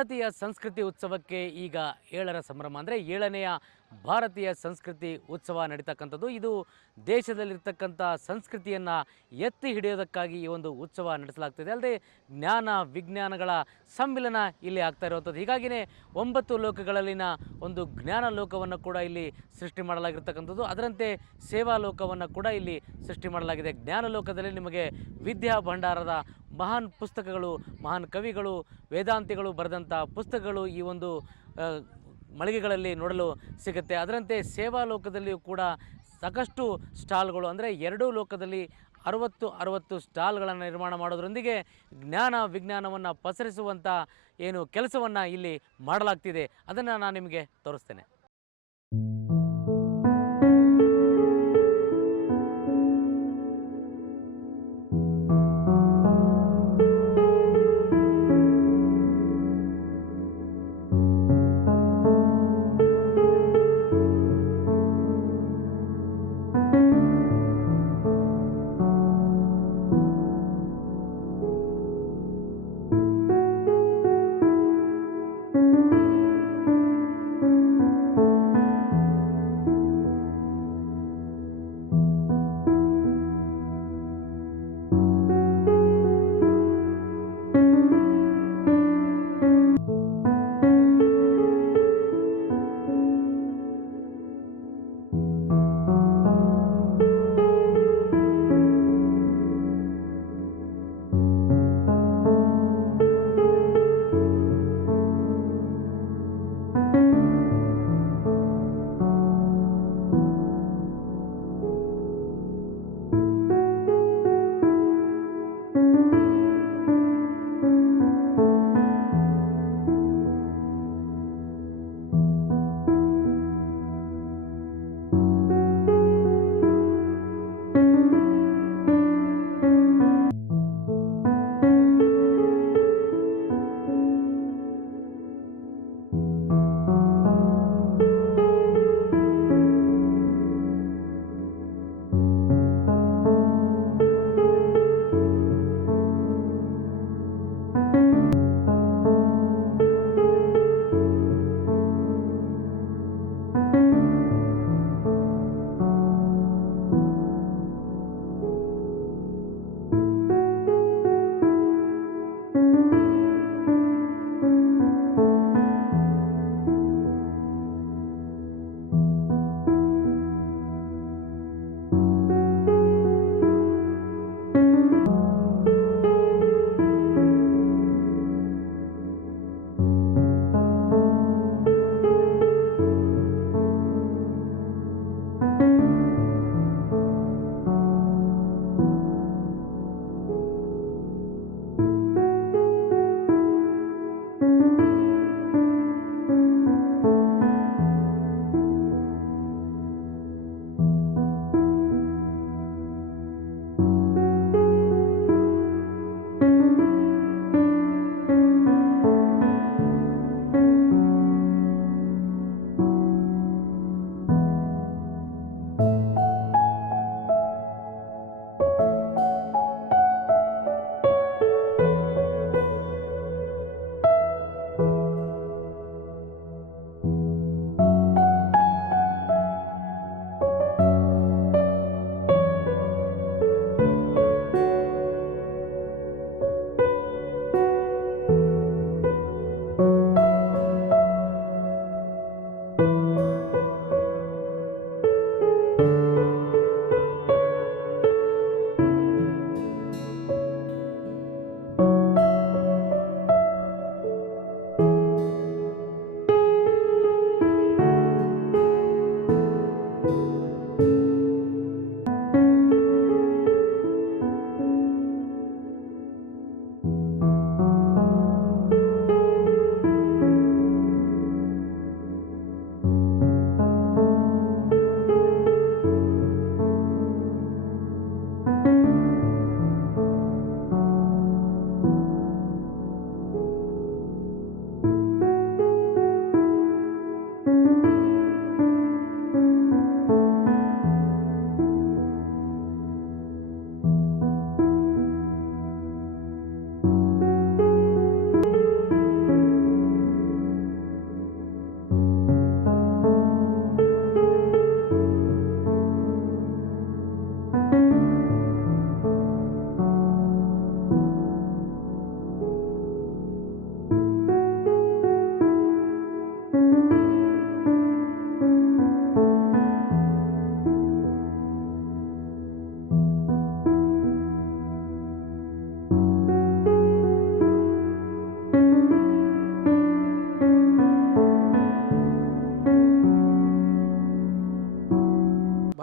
ಭಾರತೀಯ ಸಂಸ್ಕೃತಿ ಉತ್ಸವಕ್ಕೆ ಈಗ 7ರ ಸಂಭ್ರಮ ಅಂದರೆ 7ನೆಯ ಭಾರತೀಯ ಸಂಸ್ಕೃತಿ ಉತ್ಸವ ನಡೀತಕ್ಕಂಥದ್ದು. ಇದು ದೇಶದಲ್ಲಿರ್ತಕ್ಕಂಥ ಸಂಸ್ಕೃತಿಯನ್ನು ಎತ್ತಿ ಹಿಡಿಯೋದಕ್ಕಾಗಿ ಈ ಒಂದು ಉತ್ಸವ ನಡೆಸಲಾಗ್ತಿದೆ. ಅಲ್ಲದೆ ಜ್ಞಾನ ವಿಜ್ಞಾನಗಳ ಸಮ್ಮಿಲನ ಇಲ್ಲಿ ಆಗ್ತಾ ಇರುವಂಥದ್ದು. ಹೀಗಾಗಿಯೇ 9 ಲೋಕಗಳಲ್ಲಿನ ಒಂದು ಜ್ಞಾನ ಲೋಕವನ್ನು ಕೂಡ ಇಲ್ಲಿ ಸೃಷ್ಟಿ ಮಾಡಲಾಗಿರ್ತಕ್ಕಂಥದ್ದು. ಅದರಂತೆ ಸೇವಾ ಲೋಕವನ್ನು ಕೂಡ ಇಲ್ಲಿ ಸೃಷ್ಟಿ ಮಾಡಲಾಗಿದೆ. ಜ್ಞಾನ ಲೋಕದಲ್ಲಿ ನಿಮಗೆ ವಿದ್ಯಾ ಭಂಡಾರದ ಮಹಾನ್ ಪುಸ್ತಕಗಳು, ಮಹಾನ್ ಕವಿಗಳು, ವೇದಾಂತಿಗಳು ಬರೆದಂಥ ಪುಸ್ತಕಗಳು ಈ ಒಂದು ಮಳಿಗೆಗಳಲ್ಲಿ ನೋಡಲು ಸಿಗುತ್ತೆ. ಅದರಂತೆ ಸೇವಾ ಲೋಕದಲ್ಲಿಯೂ ಕೂಡ ಸಾಕಷ್ಟು ಸ್ಟಾಲ್ಗಳು, ಅಂದರೆ ಎರಡೂ ಲೋಕದಲ್ಲಿ 60 ಸ್ಟಾಲ್ಗಳನ್ನು ನಿರ್ಮಾಣ ಮಾಡೋದರೊಂದಿಗೆ ಜ್ಞಾನ ವಿಜ್ಞಾನವನ್ನು ಪಸರಿಸುವಂಥ ಏನು ಕೆಲಸವನ್ನು ಇಲ್ಲಿ ಮಾಡಲಾಗ್ತಿದೆ, ಅದನ್ನು ನಾನು ನಿಮಗೆ ತೋರಿಸ್ತೇನೆ.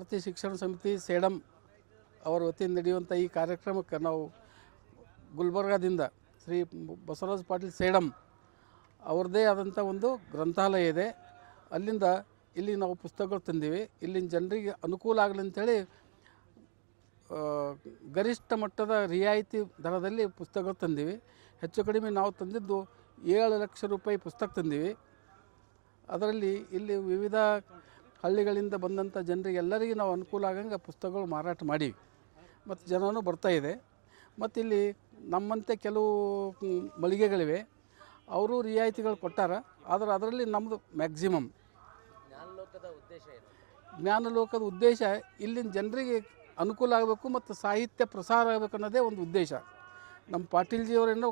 ಭಾರತೀಯ ಶಿಕ್ಷಣ ಸಮಿತಿ ಸೇಡಂ ಅವರ ವತಿಯಿಂದ ನಡೆಯುವಂಥ ಈ ಕಾರ್ಯಕ್ರಮಕ್ಕೆ ನಾವು ಗುಲ್ಬರ್ಗಾದಿಂದ ಶ್ರೀ ಬಸವರಾಜ್ ಪಾಟೀಲ್ ಸೇಡಂ ಅವ್ರದ್ದೇ ಆದಂಥ ಒಂದು ಗ್ರಂಥಾಲಯ ಇದೆ. ಅಲ್ಲಿಂದ ಇಲ್ಲಿ ನಾವು ಪುಸ್ತಕಗಳು ತಂದೀವಿ. ಇಲ್ಲಿನ ಜನರಿಗೆ ಅನುಕೂಲ ಆಗಲಿ ಅಂಥೇಳಿ ಗರಿಷ್ಠ ಮಟ್ಟದ ರಿಯಾಯಿತಿ ದರದಲ್ಲಿ ಪುಸ್ತಕಗಳು ತಂದೀವಿ. ಹೆಚ್ಚು ಕಡಿಮೆ ನಾವು ತಂದಿದ್ದು 7 ಲಕ್ಷ ರೂಪಾಯಿ ಪುಸ್ತಕ ತಂದೀವಿ. ಅದರಲ್ಲಿ ಇಲ್ಲಿ ವಿವಿಧ ಹಳ್ಳಿಗಳಿಂದ ಬಂದಂಥ ಜನರಿಗೆಲ್ಲರಿಗೆ ನಾವು ಅನುಕೂಲ ಆಗಂಗೆ ಪುಸ್ತಕಗಳು ಮಾರಾಟ ಮಾಡೀವಿ ಮತ್ತು ಜನನೂ ಬರ್ತಾಯಿದೆ. ಮತ್ತು ಇಲ್ಲಿ ನಮ್ಮಂತೆ ಕೆಲವು ಮಳಿಗೆಗಳಿವೆ, ಅವರು ರಿಯಾಯಿತಿಗಳು ಕೊಟ್ಟಾರ. ಆದರೆ ಅದರಲ್ಲಿ ನಮ್ಮದು ಮ್ಯಾಕ್ಸಿಮಮ್ ಜ್ಞಾನಲೋಕದ ಉದ್ದೇಶ ಇಲ್ಲಿನ ಜನರಿಗೆ ಅನುಕೂಲ ಆಗಬೇಕು ಮತ್ತು ಸಾಹಿತ್ಯ ಪ್ರಸಾರ ಆಗಬೇಕು ಅನ್ನೋದೇ ಒಂದು ಉದ್ದೇಶ. ನಮ್ಮ ಪಾಟೀಲ್ಜಿಯವರೇನೋ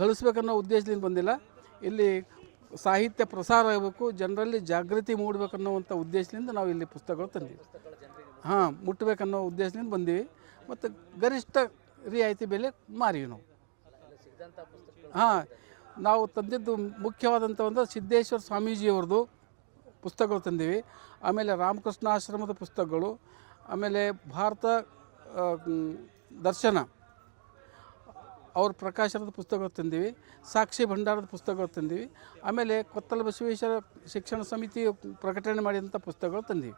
ಗಳಿಸ್ಬೇಕನ್ನೋ ಉದ್ದೇಶದಿಂದ ಬಂದಿಲ್ಲ. ಇಲ್ಲಿ ಸಾಹಿತ್ಯ ಪ್ರಸಾರ ಆಗಬೇಕು, ಜನರಲ್ಲಿ ಜಾಗೃತಿ ಮೂಡಬೇಕನ್ನೋವಂಥ ಉದ್ದೇಶದಿಂದ ನಾವು ಇಲ್ಲಿ ಪುಸ್ತಕಗಳು ತಂದೀವಿ. ಮುಟ್ಟಬೇಕನ್ನೋ ಉದ್ದೇಶದಿಂದ ಬಂದೀವಿ ಮತ್ತು ಗರಿಷ್ಠ ರಿಯಾಯಿತಿ ಬೆಲೆ ಮಾರೀವಿ ನಾವು. ನಾವು ತಂದಿದ್ದು ಮುಖ್ಯವಾದಂಥ ಒಂದು ಸಿದ್ದೇಶ್ವರ ಸ್ವಾಮೀಜಿಯವ್ರದ್ದು ಪುಸ್ತಕಗಳು ತಂದೀವಿ. ಆಮೇಲೆ ರಾಮಕೃಷ್ಣ ಆಶ್ರಮದ ಪುಸ್ತಕಗಳು, ಆಮೇಲೆ ಭಾರತ ದರ್ಶನ ಅವ್ರ ಪ್ರಕಾಶನದ ಪುಸ್ತಕಗಳು ತಂದೀವಿ. ಸಾಕ್ಷಿ ಭಂಡಾರದ ಪುಸ್ತಕಗಳು ತಂದೀವಿ. ಆಮೇಲೆ ಕೊತ್ತಲ ಬಸವೇಶ್ವರ ಶಿಕ್ಷಣ ಸಮಿತಿ ಪ್ರಕಟಣೆ ಮಾಡಿದಂಥ ಪುಸ್ತಕಗಳು ತಂದೀವಿ.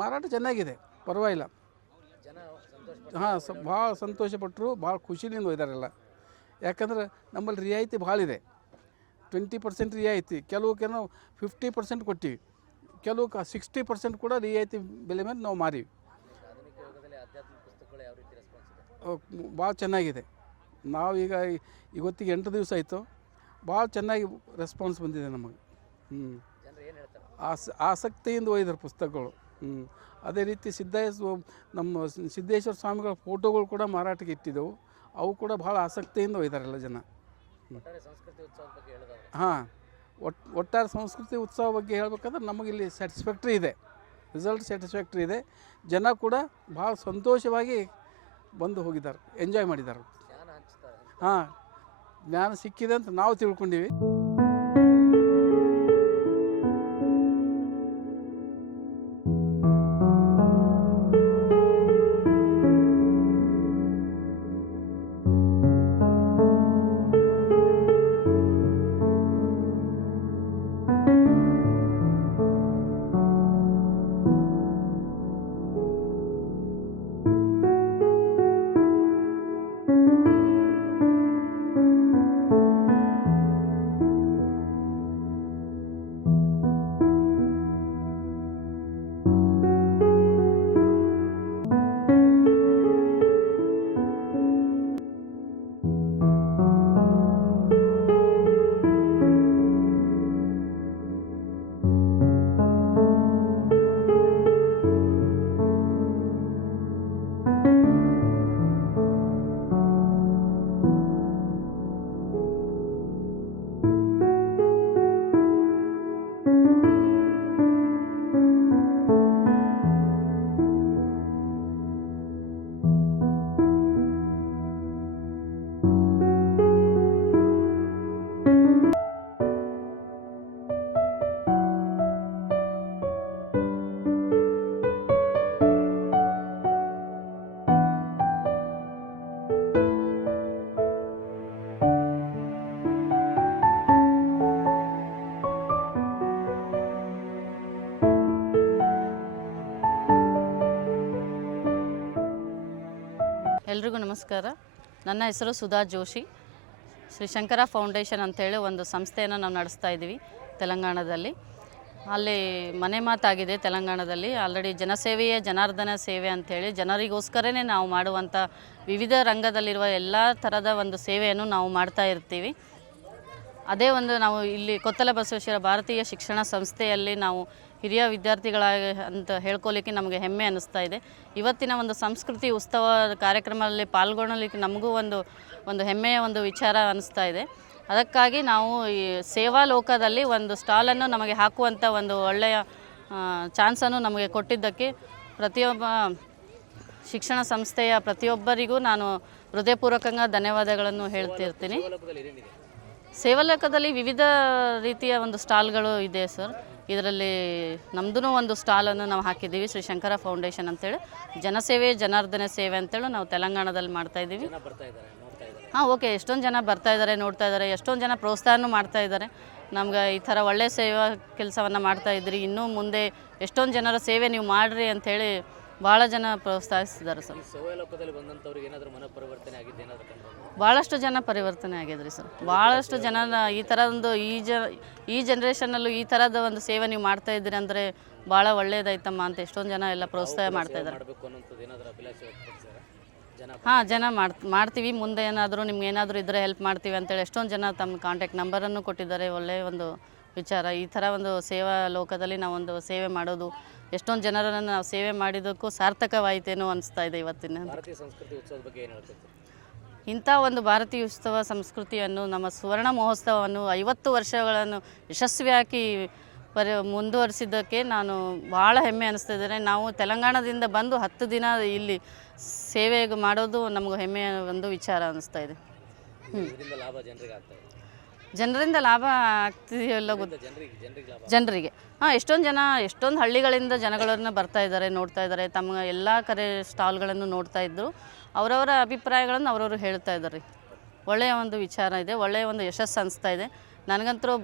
ಮಾರಾಟ ಚೆನ್ನಾಗಿದೆ, ಪರವಾಗಿಲ್ಲ. ಭಾಳ ಸಂತೋಷಪಟ್ಟರು, ಭಾಳ ಖುಷಿಲಿಂದ ಒಯ್ದಾರೆಲ್ಲ. ಯಾಕಂದ್ರೆ ನಮ್ಮಲ್ಲಿ ರಿಯಾಯಿತಿ ಭಾಳ ಇದೆ. 20% ರಿಯಾಯಿತಿ, ಕೆಲವಕ್ಕೇನೋ 50% ಕೊಟ್ಟಿವಿ, ಕೆಲವಕ್ಕೆ 60% ಕೂಡ ರಿಯಾಯಿತಿ ಬೆಲೆ ಮೇಲೆ ನಾವು ಮಾರೀವಿ. ಭಾಳ ಚೆನ್ನಾಗಿದೆ. ನಾವೀಗ ಇವತ್ತಿಗೆ 8 ದಿವಸ ಆಯಿತು, ಭಾಳ ಚೆನ್ನಾಗಿ ರೆಸ್ಪಾನ್ಸ್ ಬಂದಿದೆ ನಮಗೆ. ಆಸಕ್ತಿಯಿಂದ ಒಯ್ದಾರೆ ಪುಸ್ತಕಗಳು. ಅದೇ ರೀತಿ ನಮ್ಮ ಸಿದ್ದೇಶ್ವರ ಸ್ವಾಮಿಗಳ ಫೋಟೋಗಳು ಕೂಡ ಮಾರಾಟಕ್ಕೆ ಇಟ್ಟಿದ್ದೆವು. ಅವು ಕೂಡ ಭಾಳ ಆಸಕ್ತಿಯಿಂದ ಒಯ್ದಾರೆಲ್ಲ ಜನ. ಒಟ್ಟಾರೆ ಸಂಸ್ಕೃತಿ ಉತ್ಸವ ಬಗ್ಗೆ ಹೇಳ್ಬೇಕಾದ್ರೆ ನಮಗಿಲ್ಲಿ ಸ್ಯಾಟಿಸ್ಫ್ಯಾಕ್ಟ್ರಿ ಇದೆ, ರಿಸಲ್ಟ್ ಸ್ಯಾಟಿಸ್ಫ್ಯಾಕ್ಟ್ರಿ ಇದೆ. ಜನ ಕೂಡ ಭಾಳ ಸಂತೋಷವಾಗಿ ಬಂದು ಹೋಗಿದ್ದಾರೆ, ಎಂಜಾಯ್ ಮಾಡಿದ್ದಾರೆ. ಜ್ಞಾನ ಸಿಕ್ಕಿದೆ ಅಂತ ನಾವು ತಿಳ್ಕೊಂಡಿವಿ. ಎಲ್ರಿಗೂ ನಮಸ್ಕಾರ. ನನ್ನ ಹೆಸರು ಸುಧಾ ಜೋಶಿ. ಶ್ರೀ ಶಂಕರ ಫೌಂಡೇಶನ್ ಅಂತೇಳಿ ಒಂದು ಸಂಸ್ಥೆಯನ್ನು ನಾವು ನಡೆಸ್ತಾ ಇದ್ದೀವಿ ತೆಲಂಗಾಣದಲ್ಲಿ. ಅಲ್ಲಿ ಮನೆ ಮಾತಾಗಿದೆ ತೆಲಂಗಾಣದಲ್ಲಿ. ಆಲ್ರೆಡಿ ಜನಸೇವೆಯೇ ಜನಾರ್ದನ ಸೇವೆ ಅಂಥೇಳಿ ಜನರಿಗೋಸ್ಕರನೇ ನಾವು ಮಾಡುವಂಥ ವಿವಿಧ ರಂಗದಲ್ಲಿರುವ ಎಲ್ಲ ಥರದ ಒಂದು ಸೇವೆಯನ್ನು ನಾವು ಮಾಡ್ತಾ ಇರ್ತೀವಿ. ಅದೇ ಒಂದು ನಾವು ಇಲ್ಲಿ ಕೊತ್ತಲ ಬಸವೇಶ್ವರ ಭಾರತೀಯ ಶಿಕ್ಷಣ ಸಂಸ್ಥೆಯಲ್ಲಿ ನಾವು ಹಿರಿಯ ವಿದ್ಯಾರ್ಥಿಗಳಾಗಿ ಅಂತ ಹೇಳ್ಕೊಳ್ಳಿಕ್ಕೆ ನಮಗೆ ಹೆಮ್ಮೆ ಅನ್ನಿಸ್ತಾ ಇದೆ. ಇವತ್ತಿನ ಒಂದು ಸಂಸ್ಕೃತಿ ಉತ್ಸವ ಕಾರ್ಯಕ್ರಮದಲ್ಲಿ ಪಾಲ್ಗೊಳ್ಳಲಿಕ್ಕೆ ನಮಗೂ ಒಂದು ಹೆಮ್ಮೆಯ ಒಂದು ವಿಚಾರ ಅನ್ನಿಸ್ತಾ ಇದೆ. ಅದಕ್ಕಾಗಿ ನಾವು ಈ ಸೇವಾ ಲೋಕದಲ್ಲಿ ಒಂದು ಸ್ಟಾಲನ್ನು ನಮಗೆ ಹಾಕುವಂಥ ಒಂದು ಒಳ್ಳೆಯ ಚಾನ್ಸನ್ನು ನಮಗೆ ಕೊಟ್ಟಿದ್ದಕ್ಕೆ ಪ್ರತಿಯೊಬ್ಬ ಶಿಕ್ಷಣ ಸಂಸ್ಥೆಯ ಪ್ರತಿಯೊಬ್ಬರಿಗೂ ನಾನು ಹೃದಯಪೂರ್ವಕಂగా ಧನ್ಯವಾದಗಳನ್ನು ಹೇಳ್ತಿರ್ತೀನಿ. ಸೇವಾಲೋಕದಲ್ಲಿ ವಿವಿಧ ರೀತಿಯ ಒಂದು ಸ್ಟಾಲ್ಗಳು ಇದೆ ಸರ್. ಇದರಲ್ಲಿ ನಮ್ಮದು ಒಂದು ಸ್ಟಾಲನ್ನು ನಾವು ಹಾಕಿದ್ದೀವಿ, ಶ್ರೀ ಶಂಕರ ಫೌಂಡೇಶನ್ ಅಂತೇಳಿ. ಜನಸೇವೆ ಜನಾರ್ದನ ಸೇವೆ ಅಂತೇಳಿ ನಾವು ತೆಲಂಗಾಣದಲ್ಲಿ ಮಾಡ್ತಾಯಿದ್ದೀವಿ. ಹಾಂ, ಓಕೆ. ಎಷ್ಟೊಂದು ಜನ ಬರ್ತಾ ಇದ್ದಾರೆ, ನೋಡ್ತಾ ಇದ್ದಾರೆ, ಎಷ್ಟೊಂದು ಜನ ಪ್ರೋತ್ಸಾಹನೂ ಮಾಡ್ತಾ ಇದ್ದಾರೆ. ನಮ್ಗೆ ಈ ಥರ ಒಳ್ಳೆಯ ಸೇವಾ ಕೆಲಸವನ್ನು ಮಾಡ್ತಾಯಿದ್ರಿ, ಇನ್ನೂ ಮುಂದೆ ಎಷ್ಟೊಂದು ಜನರ ಸೇವೆ ನೀವು ಮಾಡಿರಿ ಅಂಥೇಳಿ ಭಾಳ ಜನ ಪ್ರೋತ್ಸಾಹಿಸಿದ್ದಾರೆ ಸರ್. ಭಾಳಷ್ಟು ಜನ ಪರಿವರ್ತನೆ ಆಗಿದ್ರಿ ಸರ್. ಭಾಳಷ್ಟು ಜನ ಈ ಥರ ಒಂದು ಈ ಜನ್ರೇಷನ್ನಲ್ಲೂ ಈ ಥರದ ಒಂದು ಸೇವೆ ನೀವು ಮಾಡ್ತಾ ಇದ್ದೀರಿ ಅಂದರೆ ಭಾಳ ಒಳ್ಳೇದಾಯ್ತಮ್ಮ ಅಂತ ಎಷ್ಟೊಂದು ಜನ ಎಲ್ಲ ಪ್ರೋತ್ಸಾಹ ಮಾಡ್ತಾ ಇದ್ದಾರೆ. ಹಾಂ, ಜನ ಮಾಡ್ತೀವಿ, ಮುಂದೆ ಏನಾದರೂ ನಿಮ್ಗೆ ಏನಾದರೂ ಇದ್ದರೆ ಹೆಲ್ಪ್ ಮಾಡ್ತೀವಿ ಅಂತೇಳಿ ಎಷ್ಟೊಂದು ಜನ ತಮ್ಮ ಕಾಂಟ್ಯಾಕ್ಟ್ ನಂಬರನ್ನು ಕೊಟ್ಟಿದ್ದಾರೆ. ಒಳ್ಳೆಯ ಒಂದು ವಿಚಾರ. ಈ ಥರ ಒಂದು ಸೇವಾ ಲೋಕದಲ್ಲಿ ನಾವೊಂದು ಸೇವೆ ಮಾಡೋದು, ಎಷ್ಟೊಂದು ಜನರನ್ನು ನಾವು ಸೇವೆ ಮಾಡಿದ್ದಕ್ಕೂ ಸಾರ್ಥಕವಾಯಿತೇನೋ ಅನಿಸ್ತಾ ಇದೆ ಇವತ್ತಿನ. ಇಂಥ ಒಂದು ಭಾರತೀಯ ಉತ್ಸವ ಸಂಸ್ಕೃತಿಯನ್ನು, ನಮ್ಮ ಸುವರ್ಣ ಮಹೋತ್ಸವವನ್ನು 50 ವರ್ಷಗಳನ್ನು ಯಶಸ್ವಿಯಾಗಿ ಮುಂದುವರಿಸಿದ್ದಕ್ಕೆ ನಾನು ಭಾಳ ಹೆಮ್ಮೆ ಅನ್ನಿಸ್ತಿದ್ದೇನೆ. ನಾವು ತೆಲಂಗಾಣದಿಂದ ಬಂದು 10 ದಿನ ಇಲ್ಲಿ ಸೇವೆ ಮಾಡೋದು ನಮಗೂ ಹೆಮ್ಮೆಯ ಒಂದು ವಿಚಾರ ಅನ್ನಿಸ್ತಾ ಇದೆ. ಜನರಿಂದ ಲಾಭ ಆಗ್ತಿದೆಯಲ್ಲ ಜನರಿಗೆ. ಹಾಂ, ಎಷ್ಟೊಂದು ಹಳ್ಳಿಗಳಿಂದ ಜನಗಳನ್ನು ಬರ್ತಾ ಇದ್ದಾರೆ, ನೋಡ್ತಾ ಇದ್ದಾರೆ. ತಮ್ಮ ಎಲ್ಲ ಕಡೆ ಸ್ಟಾಲ್ಗಳನ್ನು ನೋಡ್ತಾ ಇದ್ದರು. ಅವರವರ ಅಭಿಪ್ರಾಯಗಳನ್ನು ಅವರವರು ಹೇಳ್ತಾ ಇದ್ದಾರೆ. ಒಳ್ಳೆಯ ಒಂದು ವಿಚಾರ ಇದೆ, ಒಳ್ಳೆಯ ಒಂದು ಯಶಸ್ಸು ಅನಿಸ್ತಾ ಇದೆ ನನಗಂತೂ.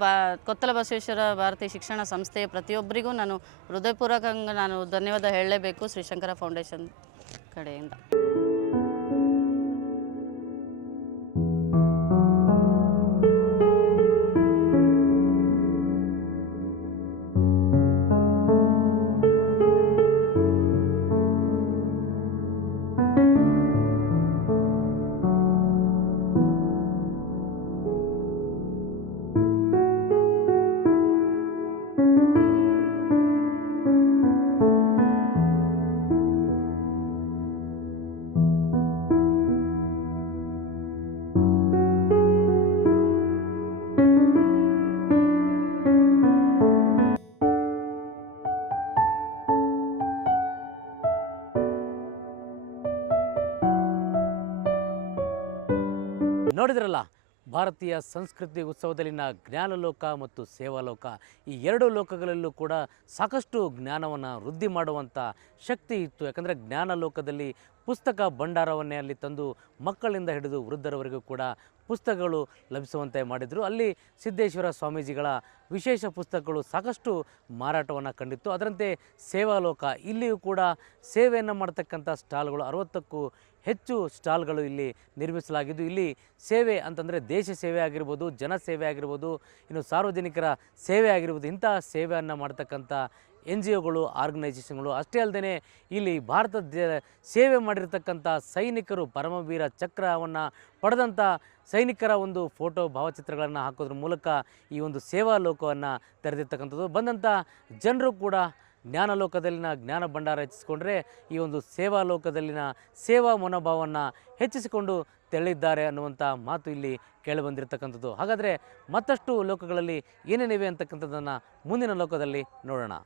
ಕೊತ್ತಲ ಬಸವೇಶ್ವರ ಭಾರತೀಯ ಶಿಕ್ಷಣ ಸಂಸ್ಥೆಯ ಪ್ರತಿಯೊಬ್ಬರಿಗೂ ನಾನು ಹೃದಯಪೂರ್ವಕಂగా ನಾನು ಧನ್ಯವಾದ ಹೇಳಲೇಬೇಕು ಶ್ರೀ ಶಂಕರ ಫೌಂಡೇಶನ್ ಕಡೆಯಿಂದ. ನೋಡಿದ್ರಲ್ಲ, ಭಾರತೀಯ ಸಂಸ್ಕೃತಿ ಉತ್ಸವದಲ್ಲಿನ ಜ್ಞಾನಲೋಕ ಮತ್ತು ಸೇವಾಲೋಕ, ಈ 2 ಲೋಕಗಳಲ್ಲೂ ಕೂಡ ಸಾಕಷ್ಟು ಜ್ಞಾನವನ್ನು ವೃದ್ಧಿ ಮಾಡುವಂಥ ಶಕ್ತಿ ಇತ್ತು. ಯಾಕಂದರೆ ಜ್ಞಾನಲೋಕದಲ್ಲಿ ಪುಸ್ತಕ ಭಂಡಾರವನ್ನೇ ಅಲ್ಲಿ ತಂದು ಮಕ್ಕಳಿಂದ ಹಿಡಿದು ವೃದ್ಧರವರೆಗೂ ಕೂಡ ಪುಸ್ತಕಗಳು ಲಭಿಸುವಂತೆ ಮಾಡಿದರು. ಅಲ್ಲಿ ಸಿದ್ದೇಶ್ವರ ಸ್ವಾಮೀಜಿಗಳ ವಿಶೇಷ ಪುಸ್ತಕಗಳು ಸಾಕಷ್ಟು ಮಾರಾಟವನ್ನು ಕಂಡಿತ್ತು. ಅದರಂತೆ ಸೇವಾಲೋಕ, ಇಲ್ಲಿಯೂ ಕೂಡ ಸೇವೆಯನ್ನು ಮಾಡ್ತಕ್ಕಂಥ ಸ್ಟಾಲ್ಗಳು 60ಕ್ಕೂ ಹೆಚ್ಚು ಸ್ಟಾಲ್ಗಳು ಇಲ್ಲಿ ನಿರ್ಮಿಸಲಾಗಿದ್ದು, ಇಲ್ಲಿ ಸೇವೆ ಅಂತಂದರೆ ದೇಶ ಸೇವೆ ಆಗಿರ್ಬೋದು, ಜನ ಸೇವೆ ಆಗಿರ್ಬೋದು, ಇನ್ನು ಸಾರ್ವಜನಿಕರ ಸೇವೆ ಆಗಿರ್ಬೋದು, ಇಂತಹ ಸೇವೆಯನ್ನು ಮಾಡ್ತಕ್ಕಂಥ NGOಗಳು, ಆರ್ಗನೈಜೇಷನ್ಗಳು. ಅಷ್ಟೇ ಅಲ್ಲದೆ ಇಲ್ಲಿ ಭಾರತದ ಸೇವೆ ಮಾಡಿರ್ತಕ್ಕಂಥ ಸೈನಿಕರು, ಪರಮವೀರ ಚಕ್ರವನ್ನು ಪಡೆದಂಥ ಸೈನಿಕರ ಒಂದು ಫೋಟೋ ಭಾವಚಿತ್ರಗಳನ್ನು ಹಾಕೋದ್ರ ಮೂಲಕ ಈ ಒಂದು ಸೇವಾ ಲೋಕವನ್ನು ತೆರೆದಿರ್ತಕ್ಕಂಥದ್ದು. ಬಂದಂಥ ಜನರು ಕೂಡ ಜ್ಞಾನಲೋಕದಲ್ಲಿನ ಜ್ಞಾನ ಭಂಡಾರ ಹೆಚ್ಚಿಸಿಕೊಂಡ್ರೆ ಈ ಒಂದು ಸೇವಾ ಲೋಕದಲ್ಲಿನ ಸೇವಾ ಮನೋಭಾವವನ್ನು ಹೆಚ್ಚಿಸಿಕೊಂಡು ತೆರಳಿದ್ದಾರೆ ಅನ್ನುವಂಥ ಮಾತು ಇಲ್ಲಿ ಕೇಳಿಬಂದಿರತಕ್ಕಂಥದ್ದು. ಹಾಗಾದರೆ ಮತ್ತಷ್ಟು ಲೋಕಗಳಲ್ಲಿ ಏನೇನಿವೆ ಅಂತಕ್ಕಂಥದ್ದನ್ನು ಮುಂದಿನ ಲೋಕದಲ್ಲಿ ನೋಡೋಣ.